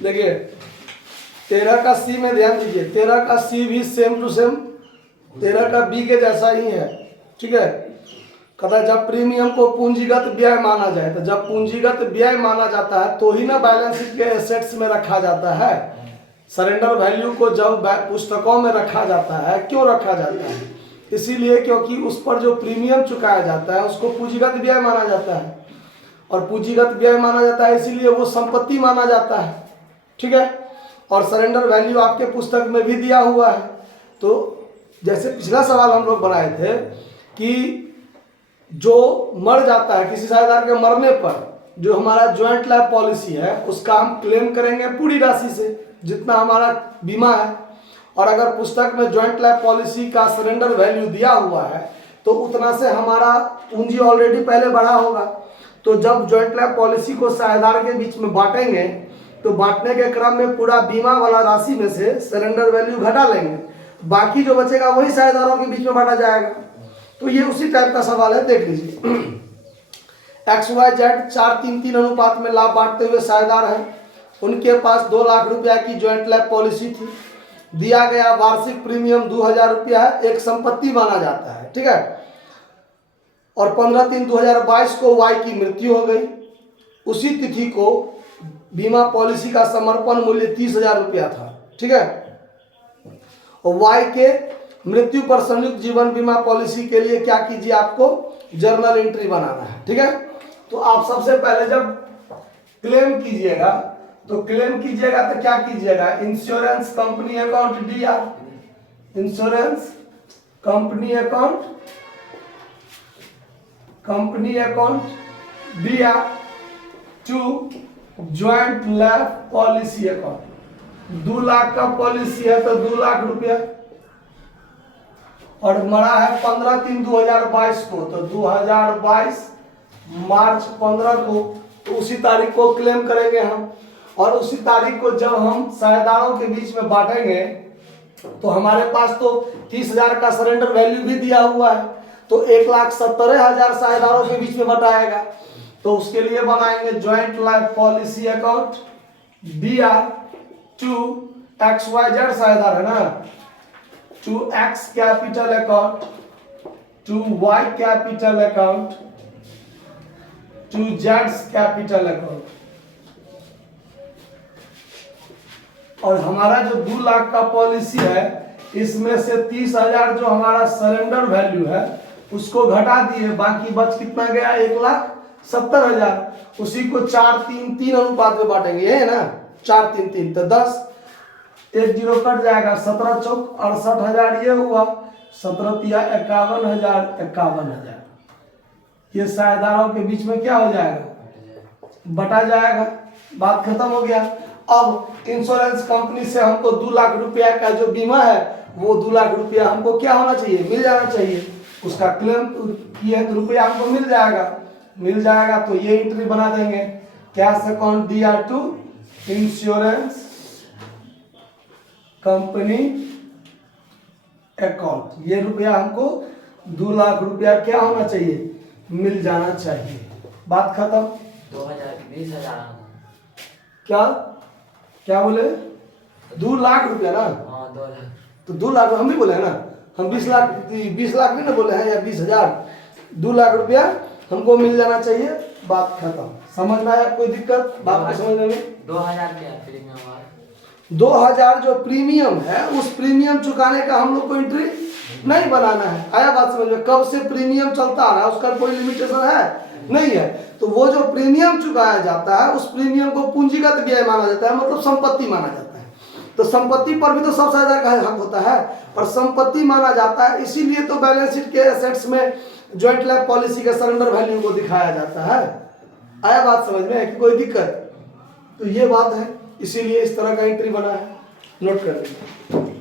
देखिए 13 का सी में ध्यान दीजिए, 13 का सी भी सेम टू सेम 13 का बी के जैसा ही है। ठीक है, कहता है जब प्रीमियम को पूंजीगत व्यय माना जाए, तो जब पूंजीगत व्यय माना जाता है तो ही ना बैलेंस शीट के एसेट्स में रखा जाता है। सरेंडर वैल्यू को जब पुस्तकों में रखा जाता है, क्यों रखा जाता है? इसीलिए क्योंकि उस पर जो प्रीमियम चुकाया जाता है उसको पूंजीगत व्यय माना जाता है, और पूंजीगत व्यय माना जाता है इसीलिए वो संपत्ति माना जाता है। ठीक है, और सरेंडर वैल्यू आपके पुस्तक में भी दिया हुआ है। तो जैसे पिछला सवाल हम लोग बनाए थे कि जो मर जाता है, किसी साझेदार के मरने पर जो हमारा ज्वाइंट लाइफ पॉलिसी है उसका हम क्लेम करेंगे पूरी राशि से, जितना हमारा बीमा है। और अगर पुस्तक में ज्वाइंट लाइफ पॉलिसी का सरेंडर वैल्यू दिया हुआ है तो उतना से हमारा पूंजी ऑलरेडी पहले बढ़ा होगा। तो जब ज्वाइंट लाइफ पॉलिसी को साझेदार के बीच में बांटेंगे तो बांटने के क्रम में पूरा बीमा वाला राशि में से सरेंडर वैल्यू घटा लेंगे, बाकी जो बचेगा वही साझेदारों के बीच में बांटा जाएगा। तो ये उसी टाइप का सवाल है, देख लीजिए। XYZ 4-3-3 अनुपात में लाभ बांटते हुए साझेदार हैं, उनके पास 2 लाख रुपया की ज्वाइंट लाइफ पॉलिसी थी, दिया गया वार्षिक प्रीमियम 2000 रुपया है, एक संपत्ति माना जाता है। ठीक है, और 15/3/2022 को Y की मृत्यु हो गई। उसी तिथि को बीमा पॉलिसी का समर्पण मूल्य 30,000 रुपया था। ठीक है, और Y के मृत्यु पर संयुक्त जीवन बीमा पॉलिसी के लिए क्या कीजिए, आपको जर्नल एंट्री बनाना है। ठीक है, तो आप सबसे पहले जब क्लेम कीजिएगा तो क्या कीजिएगा, insurance company account DR, insurance company account DR to joint life policy account. 2 lakh का पॉलिसी है तो 2 लाख रुपया, और मरा है 15/3/2022 को, तो 2022 मार्च 15 को, तो उसी तारीख को क्लेम करेंगे हम। और उसी तारीख को जब हम साझेदारों के बीच में बांटेंगे तो हमारे पास तो 30,000 का सरेंडर वैल्यू भी दिया हुआ है, तो 1,70,000 साझेदारों के बीच में बटाएगा। तो उसके लिए बनाएंगे joint life policy account DR to XYZ साझेदार है ना, to X capital account, to Y capital account, to Z capital account. और हमारा जो 2 लाख का पॉलिसी है इसमें से 30,000 जो हमारा सरेंडर वैल्यू है उसको घटा दिए, बाकी बच कितना गया, 1,70,000। उसी को 4-3-3 अनुपात में बांटेंगे, ये है ना 4-3-3, तो 10 1 0 कट जाएगा, 17 चौक 68,000 ये हुआ, 17 51,000 51,000। ये साझेदारों के बीच में क्या हो जाएगा, बटा जाएगा, बात खत्म हो गया। अब इंश्योरेंस कंपनी से हमको 2 लाख रुपया का जो बीमा है वो 2 लाख रुपया हमको क्या होना चाहिए, मिल जाना चाहिए। उसका क्लेम किए तो रुपया हमको मिल जाएगा। तो ये एंट्री बना देंगे, cash account DR to insurance company account. ये रुपया हमको 2 लाख रुपया क्या होना चाहिए, मिल जाना चाहिए। बात खत्म। 20,000 क्या बोले, 2 लाख रुपया ना, 2 लाख। तो 2 लाख हम भी बोले हैं ना, हम 20 लाख भी ना बोले हैं, या 20,000, 2 लाख रुपया हमको मिल जाना चाहिए। बात खत्म। समझ में आया, कोई दिक्कत बात को समझने में? 2,000 क्या प्रीमियम है? 2,000 जो प्रीमियम है उस प्रीमियम चुकाने का हम लोग को एंट्री नहीं बनाना है। आया बात समझ में? कब से प्रीमियम चलता आ रहा है उसका कोई लिमिटेशन है नहीं है। तो वो जो प्रीमियम चुकाया जाता है उस प्रीमियम को पूंजीगत व्यय माना जाता है, मतलब संपत्ति माना जाता है। तो संपत्ति पर भी तो सब साझेदार का हक होता है, और संपत्ति माना जाता है, इसीलिए तो बैलेंस शीट के एसेट्स में ज्वाइंट लाइफ पॉलिसी के सरेंडर वैल्यू को दिखाया जाता है। आया बात समझ में? कि कोई दिक्कत? तो ये बात है, इसीलिए इस तरह का एंट्री बना है, नोट कर लीजिए।